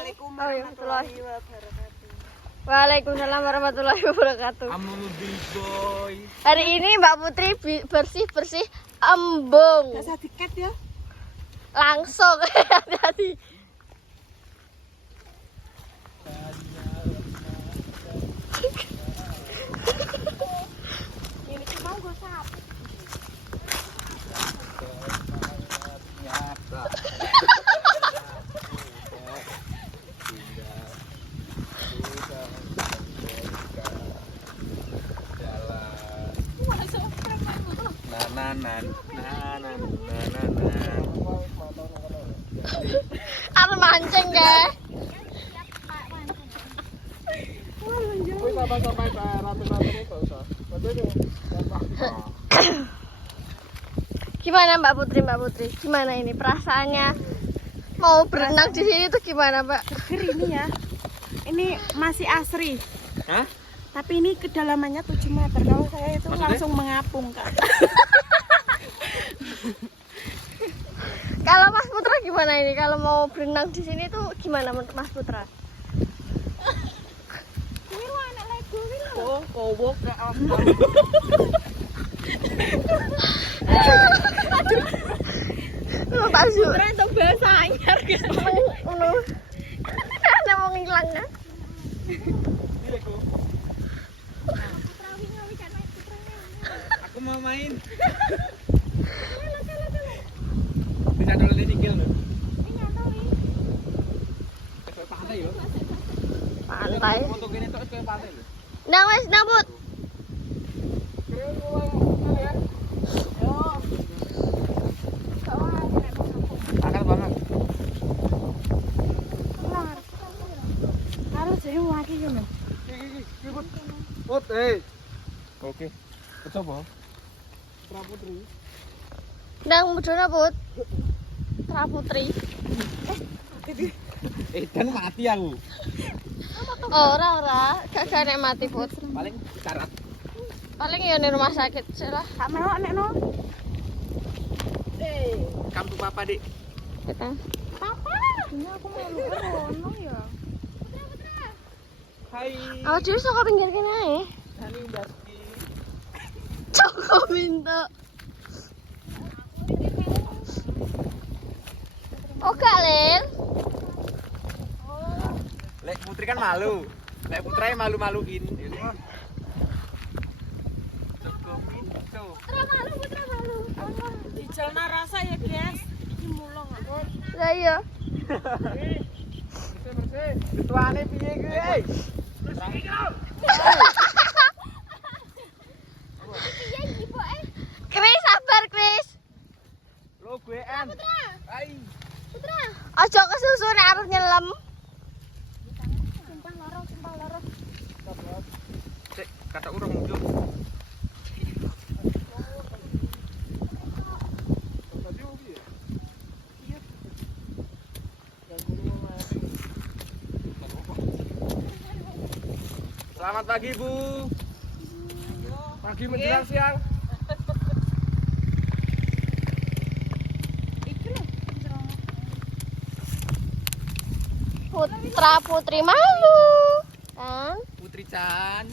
Assalamualaikum warahmatullahi wabarakatuh. Waalaikumsalam warahmatullahi wabarakatuh. Amudil boy. Hari ini Mbak Putri bersih-bersih embung. Gak usah diket ya. Langsung hati-hati. Ini mau gue sapu. Arep mancing ke? Gimana Mbak Putri? Gimana ini perasaannya? Mau berenang di sini tuh gimana, Mbak? Seger ini ya. Ini masih asri. Hah? Tapi ini kedalamannya 7 meter. Kalau saya itu Maksudnya? langsung mengapung, Kak. Kalau Mas Putra gimana ini? Kalau mau berenang di sini tuh gimana menurut Mas Putra? Ini lo anak Lego ini lo. Oh, kowok gak apa. Lu tak su. Putra itu bahasa anyar kan. Ngono. Ada mau ngilang kan? Aku mau main. Bisa dulu di tinggal loh. Ke pantai yo. Pantai. Untuk ini tuh ke pantai loh. Nang wes nabut. Akal banget. Harus jadi lagi gitu. Put, Oke. Coba. Putri. Nang mudona put. Tra Putri. Dan mati aku. Ora, gak nek mati put. Paling karat. Paling ya di rumah sakit lah. Kak melok nek no. Kamu papa, Dik. Kita. Papa. Ini aku mau ngono ya. Hai. Awak dhewe saka pinggir kene ae. Hani Daki. Coko minta. Oke, Lil. Lek Putri kan malu. Lek Putra malu-maluin. Putra malu. Dijelna rasa ya, guys. Iki mulung aku. Lah iya. Bersih. Ketuane piye kuwi? Kris sabar, Kris. Lo gue-an. Hai. Aja kesusun nek arep nyelam. Sumpah loro. Cek, kata urung muncul. Selamat pagi, Bu. Pagi menjelang siang. Iki lho. Putra Putri malu. Kan? Putri Chan.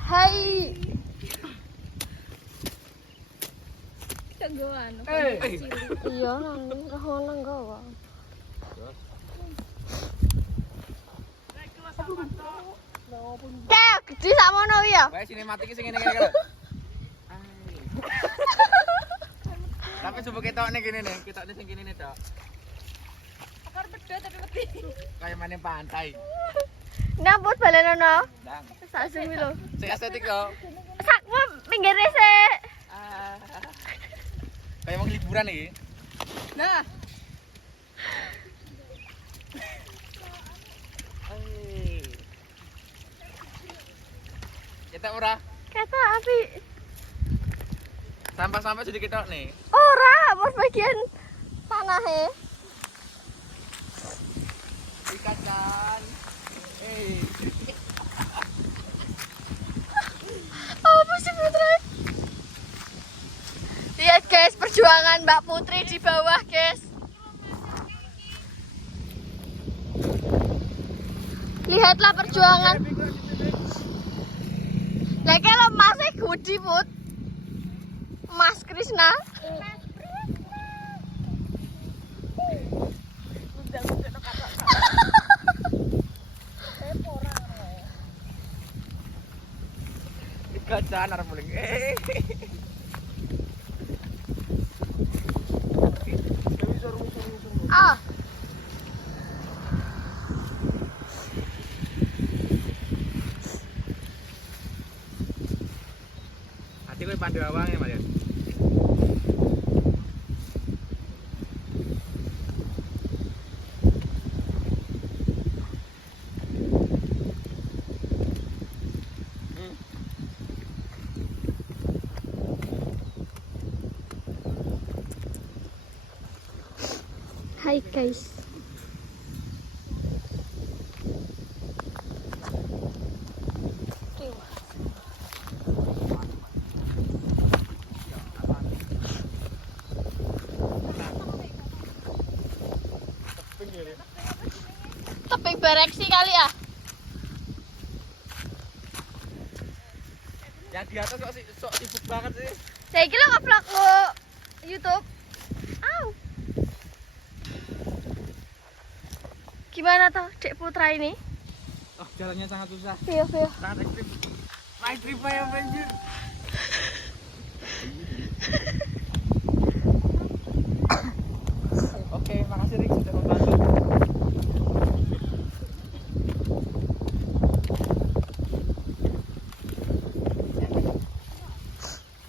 Hai. Tegoan. Iya, nang rono nggawa. Cek, gede sakmono ya. Wae sinematik sing ngene-ngene lho. Tapi coba ketokne kene nih, ketokne sing kene nih, Dok. Akar pedhe tapi wedi. Kayak main pantai. Nambut balenono. Ndang. Sak sumi lho. Sing estetik lho. Sakmu pinggire sik. Kayak mau liburan iki. Nah, Kita ora Kata api. sampah-sampah sedikit tok nih. Ora, bos bagian tanahe. Ikan kan. Apa sih Putri? Lihat guys, perjuangan Mbak Putri di bawah guys. Lihatlah perjuangan. Lagi lo masih gudi put. Mas Krisna. Gajah arep muling. Ah. Hati kowe pandu awang ya, Mas. Hai guys. Tepik bereksi kali ya. Yang di atas sok sibuk banget sih. Saya kira nge-vlog lo YouTube. Au. Gimana toh Dek Putra ini? Oh, jalannya sangat susah. Iya. Sangat ekstrim. Naik trip ya, anjir. Oke, makasih Rick sudah membantu.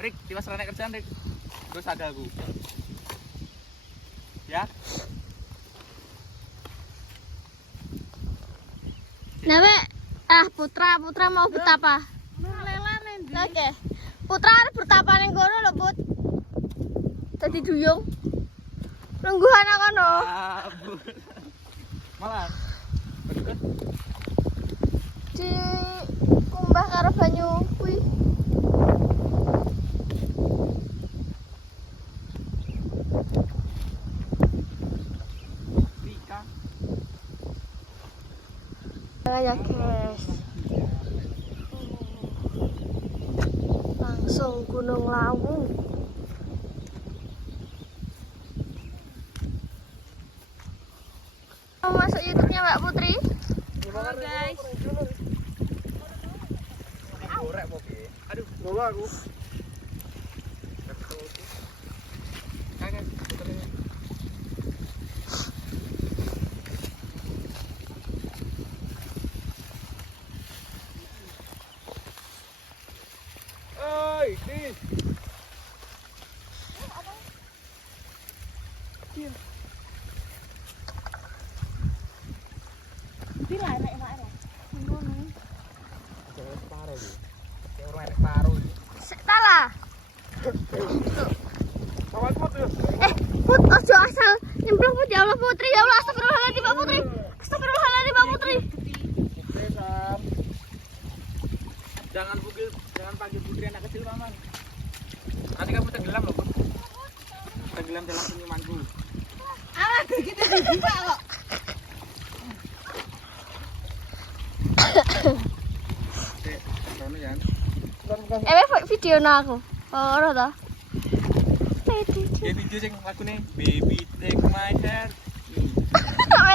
Rick, tiwas naik kerjaan Rick. Terus ada aku. Ya. Nah, Putra mau betapa? Oke. Putra harus bertapa ning kono lho, Put. Dadi duyung. Lungguhan kono. Malah. Di kumbah karo banyu kuwi. Rika. Ya guys. Langsung Gunung Lawu. Mau masuk YouTube-nya Mbak Putri? Halo guys. Gorek mau piye? Aduh, ngono aku. Kakek, puterin. Oi, nih. Salah. Put, ojo asal nyemplung Put, ya Allah Putri, ya Allah astagfirullahaladzim Mbak Putri. Astagfirullahaladzim Mbak Putri. Jangan panggil Putri anak kecil, Paman. Nanti kamu tenggelam loh, Bud. Tenggelam dalam senyumanku. Kita juga kok. Sono ya. Video na aku. Ora ta? Ya video sing lagune Baby Take My Hand.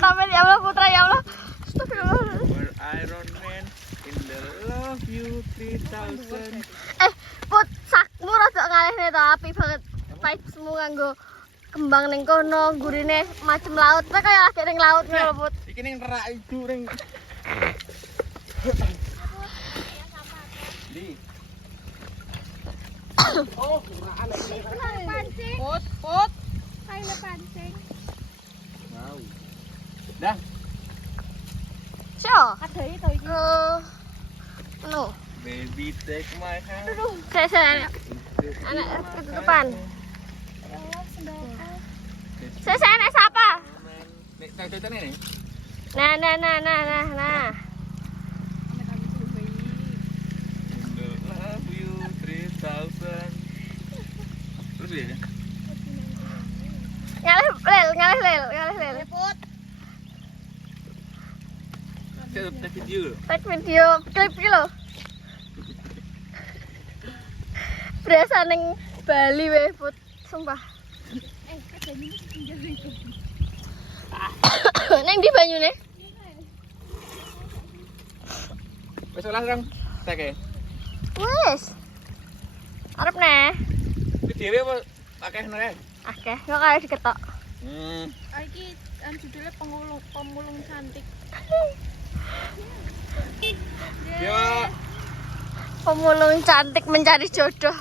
Tamen ya Allah Putra, ya Allah. Astagfirullahaladzim. We're Iron Man in the love you 3000. Put, sakmu rada ngalihne ta, apik banget. Vibesmu nganggo kembang ning kono, gurine macem laut. Kowe kaya lagi ning laut ngono lho, Put. Iki ning nerak iku ning. Di. Oh, nerakan iki. Pancing. Put. Kayak pancing. Wow. Dah. Syo. Kadai to iki. No. Baby take my hand. Saya anak ketutupan. Saya anak siapa? Nek tak ini. Nah. Love you 3000. Terus ya? Ngalih lel. Put. Tek video. Tek video klip iki lho. Berasa ning Bali weh, Put. Sumpah. Neng di banyune? Wis langsung teke. Wis. Arep neh. Iki dhewe apa akeh nek? Akeh, kok kaya diketok. Iki judulnya pemulung cantik. Yo, Pemulung cantik mencari jodoh.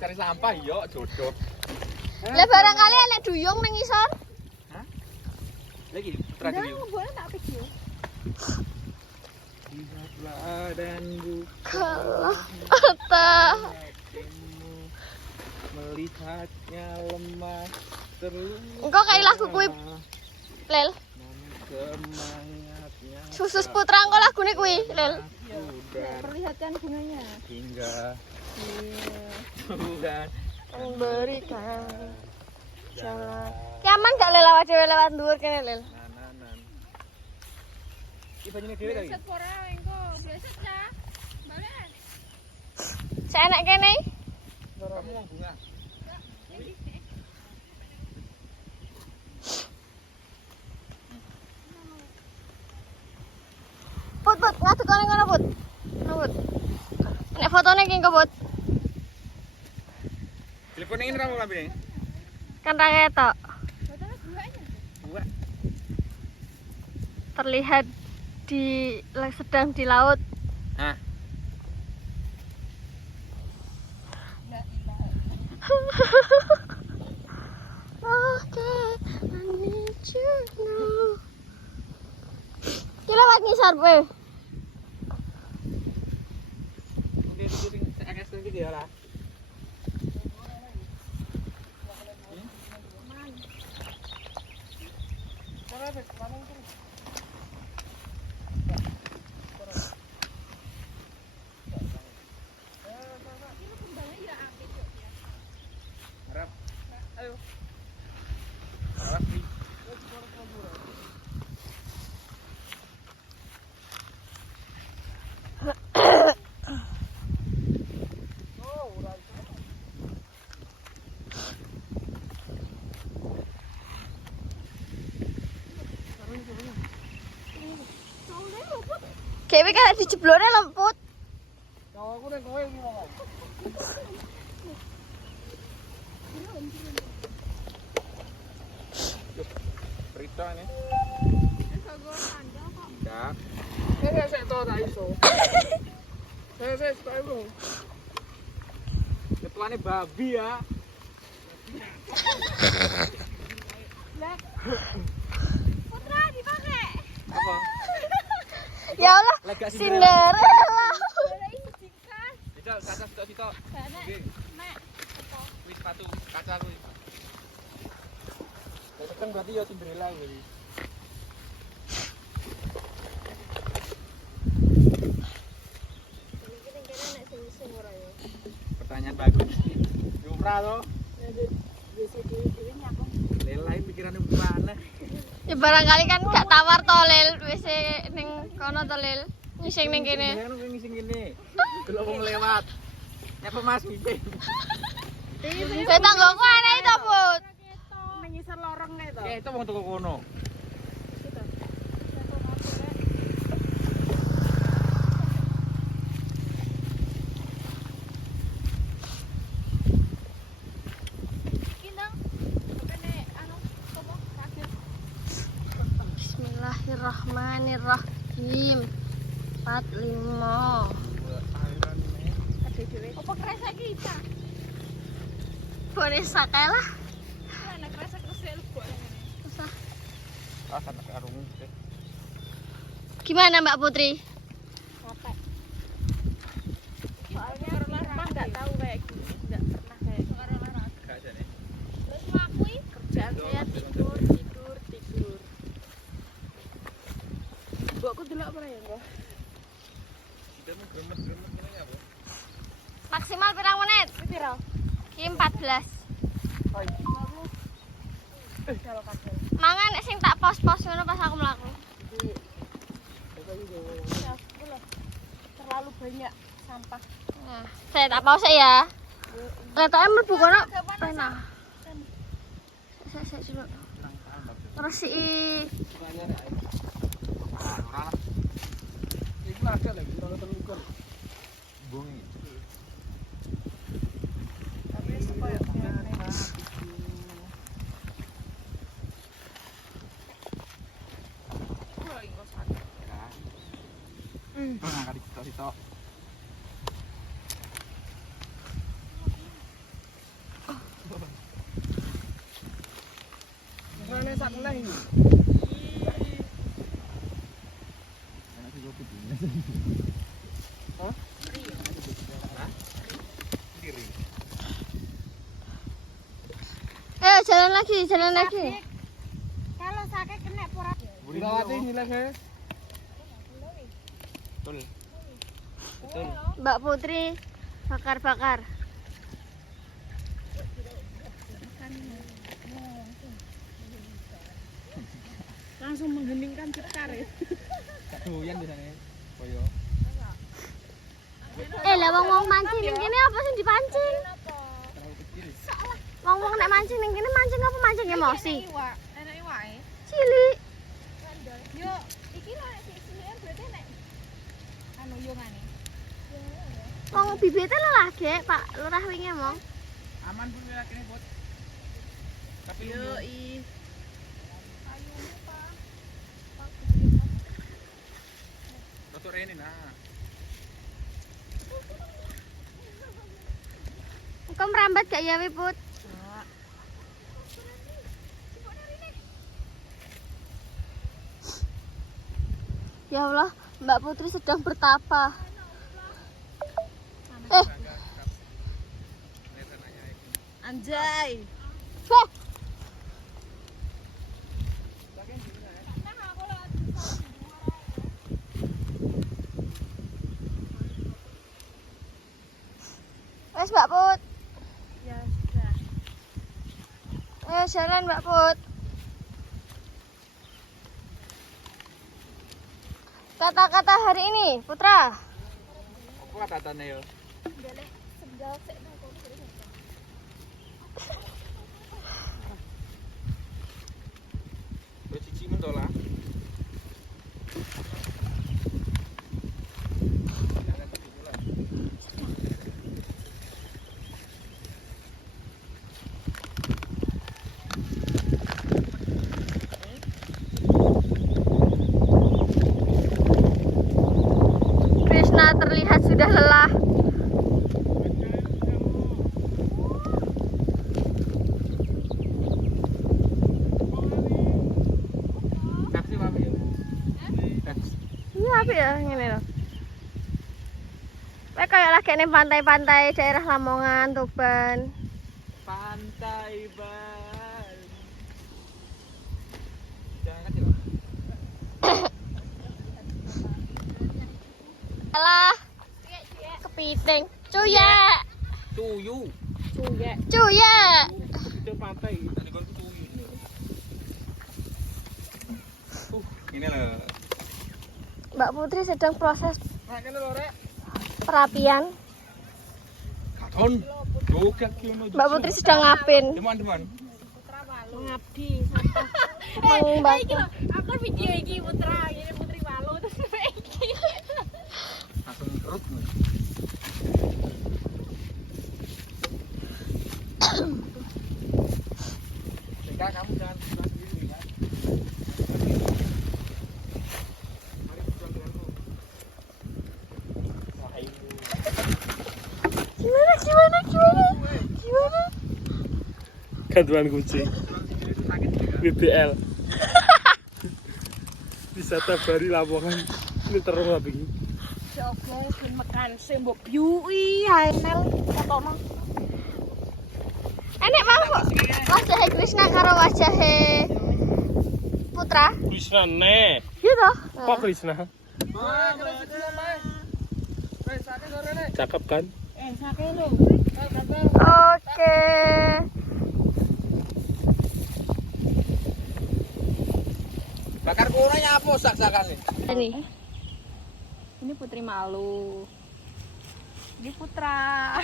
cari sampah yo jodoh. Lah barangkali enek duyung ning isor. Hah? Lagi terakhir. Boleh tak video? Lihatlah dan Kalah mata. hatimu melihatnya lemah terus. Engko kayak lagu kuwi, Lel. Semangatnya Susus Putra engko lagune kuwi, Lel. udah Perlihatkan bunganya. hingga bulan Memberikan jalan Kiaman gak Lel awak dhewe lewat dhuwur kene, Lel. nananan. Iki banyune dhewe ta iki? Biasa pora engko, biasa ya. Balik. Seenak kene. Kamu mau bunga? Put, ngadeg kene ngono, Put. Put. Nek fotone ki engko, Put. Telepon ini ramu lambe. Kan ra ketok. Fotonya buahnya. Bunga. Terlihat sedang di laut. Nah, Okay, I need you now. Ki lewat ngisor kowe. oke iki sing akeh sing iki ya lah. Harap. Ayo. Harap nih. Kewe kayak dijeblone lemput. Aku nek kowe iki ngomong. Berita ini. Ya. Saya to tak iso. Saya tak iso. Ketuane babi ya. Putra dipakai. Apa? Ya Allah, Lega Cinderella. Bisa kaca situ. Oke. Nek. Wis sepatu kaca kuwi. Tekan berarti ya Cinderella kuwi. Pertanyaan bagus. Jumrah toh. Lelai pikirannya mana? Ya barangkali kan gak tawar to, Lel. Wis ning kono to, Lel. Ngising ning kene. Jangan nunggu ngising gini. Delok wong lewat. Nyapa Mas Miping. Kowe tanggoku enek to, Put. Mengisar lorongnya itu. Ya itu wong toko kono. Kinang. Kene anu apa kaget. Bismillahirrahmanirrahim. 45. Apa kresek kita? Boleh sakai lah. Mana kresek kesel kok ngene. Usah. Ah kata karung. Gimana Mbak Putri? Ngopek. Soalnya memang enggak tahu kayak gini, enggak pernah kayak olahraga. Gak jane. Terus ngakui kerjaan saya tidur. Mbokku delok apa ya, Mbok? Kita mau gremet-gremet ngene ya, Bu. Maksimal pirang menit? Piro? Ki 14. Kalau kabel. Mangan sing tak pos-pos ngono pas aku mlaku. sampah. Nah, saya tak pause ya. Ketoknya mlebu kono pena. Saya dulu. Terus si Iku ada lagi kalau terluka. Bongi. Tapi supaya Ngangkat sitok-sitok. Mana sak lah ini? Enak juga putihnya. Hah? Kiri. jalan lagi. kalau sakit kena pora. Lawati ini lah saya. Betul. Betul. Mbak Putri bakar-bakar. Langsung mengheningkan cekar ya. Doyan di sana. Koyo. Lah wong-wong mancing ning kene apa sing dipancing? Terlalu kecil. Wong-wong nek mancing ning kene mancing apa mancing emosi? Enak iwake. Cilik. Yo, iki lho nek sisian berarti nek anu yo ngene. Wong bibite lho lagi, Pak Lurah wingi mong. Aman pun ya kene, Bot. Tapi Yo lu i. Ayune Pak. Rotok rene nah. Engko merambat gak ya, Put? Ya Allah, Mbak Putri sedang bertapa. Anjay. Wah, wes Mbak Put. Ya sudah. Ayo jalan Mbak Put. Kata-kata hari ini, Putra. Apa katanya yo? Wis cici men to lah. Krishna terlihat sudah lelah. Taksi apa ya? Taksi. Ini apa ya ngene lho. Kayak lagi ning pantai-pantai daerah Lamongan, Tuban. Pantai Bali. Jangan kecil. Alah. Kepiting. Cuya. Tuyu. Cuya. Itu pantai. Tadi gua tuyu. Ini loh. Mbak Putri sedang proses Nah, kene lho, Rek. perapian. Katon. Joget ki ono. Mbak Putri sedang ngapin. Teman-teman. Mengabdi. Membantu. Aku video iki Putra, ini Putri Walu terus iki. Langsung kerut. Jika kamu jangan pulang sendiri ya. Mari pulang denganku. Gimana? Gantuan kucing BBL wisata Bari Lamongan ini terus lah begini. Coba ben mekan sing mbok biui haenel fotono. Enek mau kok. Wajahe Krishna karo wajahe Putra. Krishna nih Iya toh? kok Krishna cakep kan. Sake lho. Oke. Bakar kurangnya apa sak-sakan nih? Ini. Ini Putri Malu. Di Putra.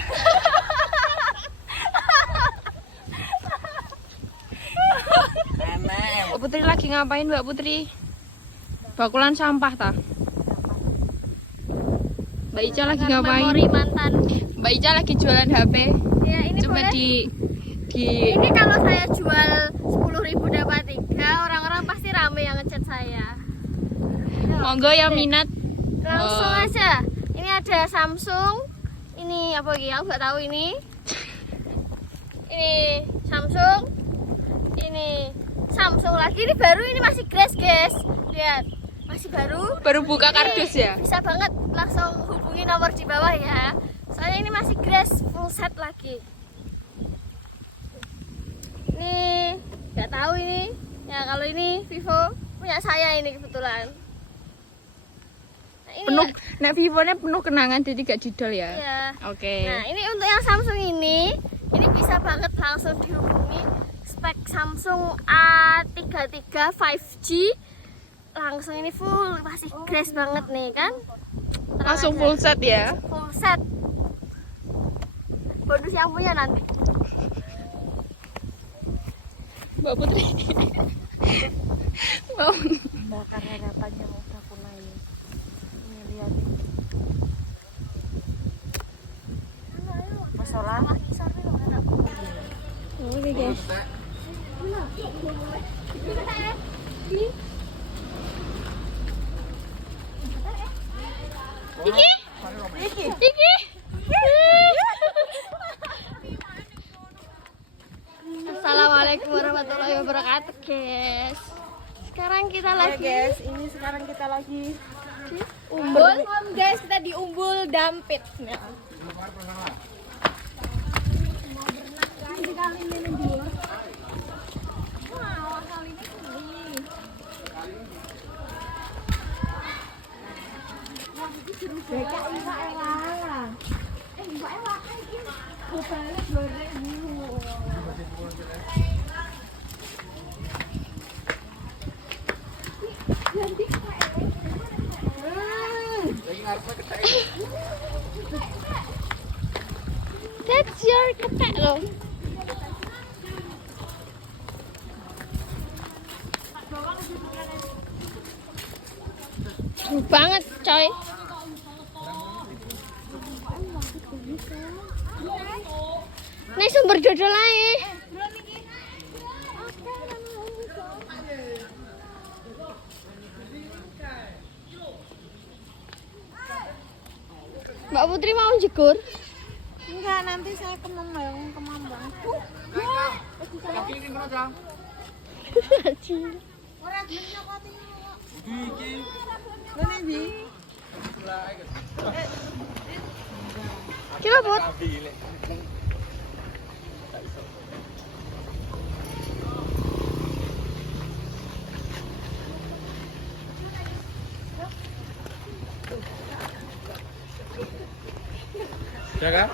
Aneh. Mbak Putri lagi ngapain, Mbak Putri? Bakulan sampah ta? Mbak Ica lagi ngapain? Memori mantan. Mbak Ica lagi jualan HP. Ya, ini Coba boleh. di Ini kalau saya jual 10.000 dapat 3, orang-orang pasti rame yang ngechat saya. monggo yang minat. Langsung aja. Ini ada Samsung. Ini apa lagi? Aku nggak tahu ini. Ini Samsung. Ini Samsung lagi. Ini baru, ini masih grace, guys. Lihat, masih baru. Baru buka Ini kardus ya? Bisa banget langsung hubungi nomor di bawah ya. Soalnya ini masih grace full set lagi. Ini nggak tahu ini. Ya kalau ini Vivo punya saya ini kebetulan. Nah, ini Penuh, nek Vivo-nya penuh kenangan jadi gak didol ya. ya. Oke. Nah, ini untuk yang Samsung ini bisa banget langsung dihubungi. Spek Samsung A33 5G. Langsung ini full, masih grace banget nih kan. Tenang Langsung aja. full set ya. Full set. Bonus yang punya nanti. Mbak Putri. Mau Bakarnya datanya mau aku naik. Ini lihat. Masalah. Oke guys. Iki. Assalamualaikum warahmatullahi wabarakatuh, guys. Sekarang kita lagi guys, ini sekarang kita lagi umbul. guys, kita di Umbul Dampit. Nah. That's your ketek loh. Seru banget coy. Nih sumber dodol ae. Mbak Putri mau jegur? Enggak, nanti saya kemambang. Kaki ini mana, Jang? Coba Put. Ya kan?